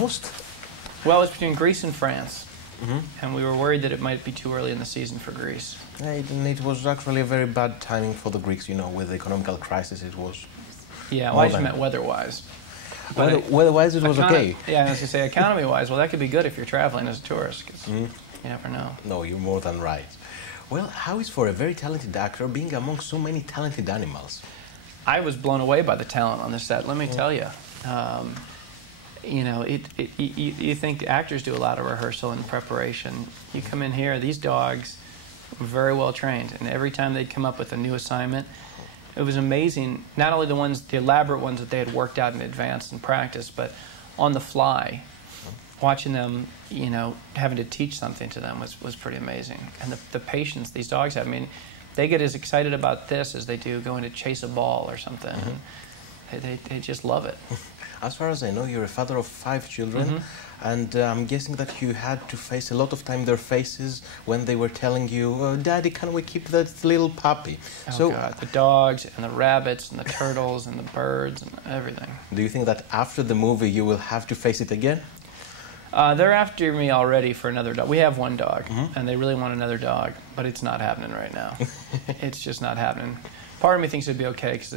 almost? Well, it's between Greece and France, and we were worried that it might be too early in the season for Greece. It was actually a very bad timing for the Greeks, you know, with the economical crisis. It was. Yeah, well, I just meant weather-wise. Weather-wise, it was okay. Yeah, I was going to say economy-wise, well, that could be good if you're traveling as a tourist, because you never know. No, you're more than right. Well, how is for a very talented actor being among so many talented animals? I was blown away by the talent on the set, let me tell you. You know, you think actors do a lot of rehearsal and preparation. You come in here, these dogs were very well trained, and every time they'd come up with a new assignment, it was amazing. Not only the elaborate ones that they had worked out in advance and practice, but on the fly, watching them, you know, having to teach something to them was pretty amazing. And the patience these dogs have. I mean, they get as excited about this as they do going to chase a ball or something. And they just love it. As far as I know, you're a father of 5 children, and I'm guessing that you had to face a lot of time their faces when they were telling you, oh, Daddy, can we keep that little puppy? Oh, God, the dogs and the rabbits and the turtles and the birds and everything. Do you think that after the movie you will have to face it again? They're after me already for another dog. We have one dog, and they really want another dog, but it's not happening right now. It's just not happening. Part of me thinks it'd be okay, because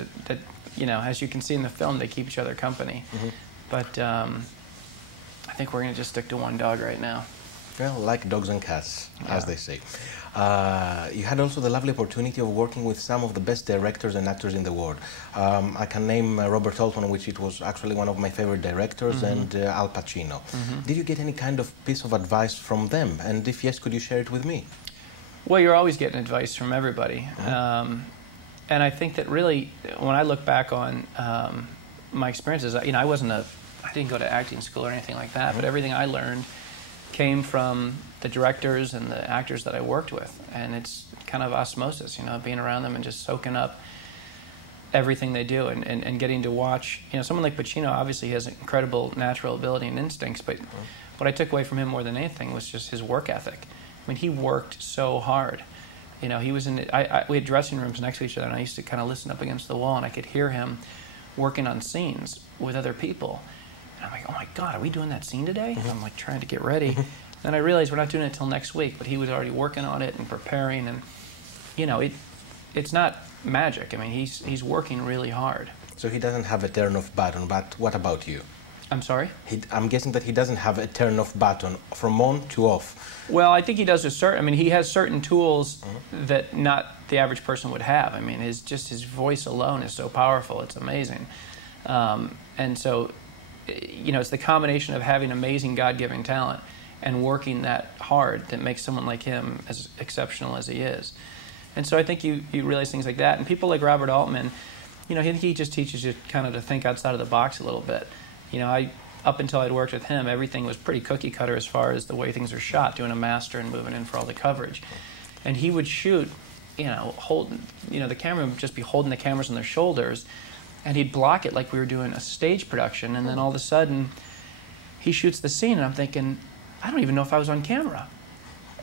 you know, as you can see in the film, they keep each other company. But I think we're going to just stick to one dog right now. Well, like dogs and cats, as they say. You had also the lovely opportunity of working with some of the best directors and actors in the world. I can name Robert Altman, which it was actually one of my favorite directors, and Al Pacino. Did you get any kind of piece of advice from them? And if yes, could you share it with me? Well, you're always getting advice from everybody. And I think that really, when I look back on my experiences, you know, I didn't go to acting school or anything like that, but everything I learned came from the directors and the actors that I worked with. And it's kind of osmosis, you know, being around them and just soaking up everything they do and getting to watch. You know, someone like Pacino obviously has incredible natural ability and instincts, but what I took away from him more than anything was just his work ethic. I mean, he worked so hard. You know, he was we had dressing rooms next to each other, and I used to kind of listen up against the wall, and I could hear him working on scenes with other people. And I'm like, oh my God, are we doing that scene today? And I'm like trying to get ready. Then I realized we're not doing it until next week, but he was already working on it and preparing, and you know, it's not magic. I mean, he's working really hard. So he doesn't have a turn-off button, but what about you? I'm sorry? I'm guessing that he doesn't have a turn-off button from on to off. Well, I think he does he has certain tools that not the average person would have. I mean, his voice alone is so powerful, it's amazing. And so, you know, it's the combination of having amazing God-given talent and working that hard that makes someone like him as exceptional as he is. And so I think you realize things like that. And people like Robert Altman, you know, he just teaches you kind of to think outside of the box a little bit. You know, up until I'd worked with him, everything was pretty cookie cutter as far as the way things are shot, doing a master and moving in for all the coverage. And he would shoot, you know, the camera would just be holding the cameras on their shoulders, and he'd block it like we were doing a stage production, and then all of a sudden, he shoots the scene, and I'm thinking, I don't even know if I was on camera.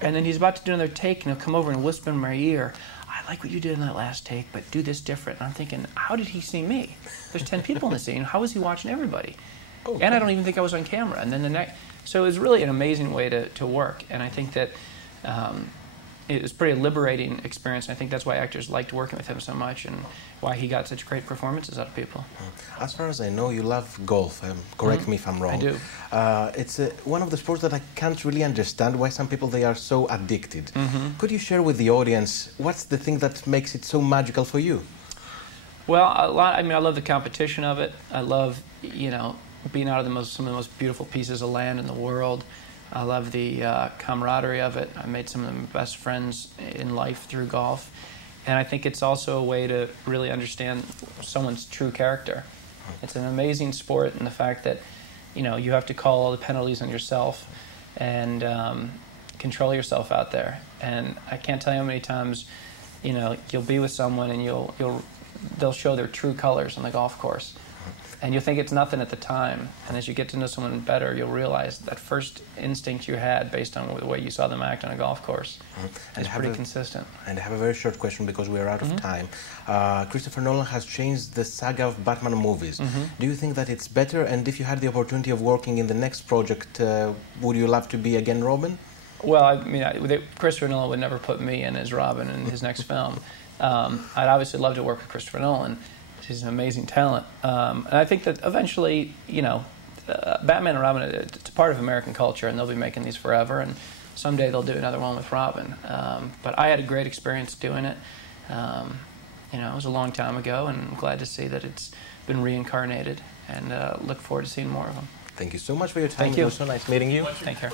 And then he's about to do another take, and he'll come over and whisper in my ear, I like what you did in that last take, but do this different. And I'm thinking, how did he see me? There's 10 people in the scene. How is he watching everybody? Okay. And I don't even think I was on camera. And then so it was really an amazing way to work. And I think that it was a pretty liberating experience. And I think that's why actors liked working with him so much and why he got such great performances out of people. As far as I know, you love golf. Correct me if I'm wrong. I do. It's one of the sports that I can't really understand why some people, they are so addicted. Could you share with the audience what's the thing that makes it so magical for you? Well, I love the competition of it. I love, you know, being out of some of the most beautiful pieces of land in the world. I love the camaraderie of it. I made some of the best friends in life through golf. And I think it's also a way to really understand someone's true character. It's an amazing sport in the fact that, you know, you have to call all the penalties on yourself and control yourself out there. And I can't tell you how many times, you know, you'll be with someone and they'll show their true colors on the golf course. And you'll think it's nothing at the time, and as you get to know someone better, you'll realize that first instinct you had based on the way you saw them act on a golf course is pretty consistent. And I have a very short question because we are out of time. Christopher Nolan has changed the saga of Batman movies. Do you think that it's better? And if you had the opportunity of working in the next project, would you love to be again Robin? Well, I mean, Christopher Nolan would never put me in as Robin in his next film. I'd obviously love to work with Christopher Nolan. He's an amazing talent. And I think that eventually, you know, Batman and Robin, it's a part of American culture, and they'll be making these forever. And someday they'll do another one with Robin. But I had a great experience doing it. You know, it was a long time ago, and I'm glad to see that it's been reincarnated, and look forward to seeing more of them. Thank you so much for your time. Thank you. It was so nice meeting you. Take care.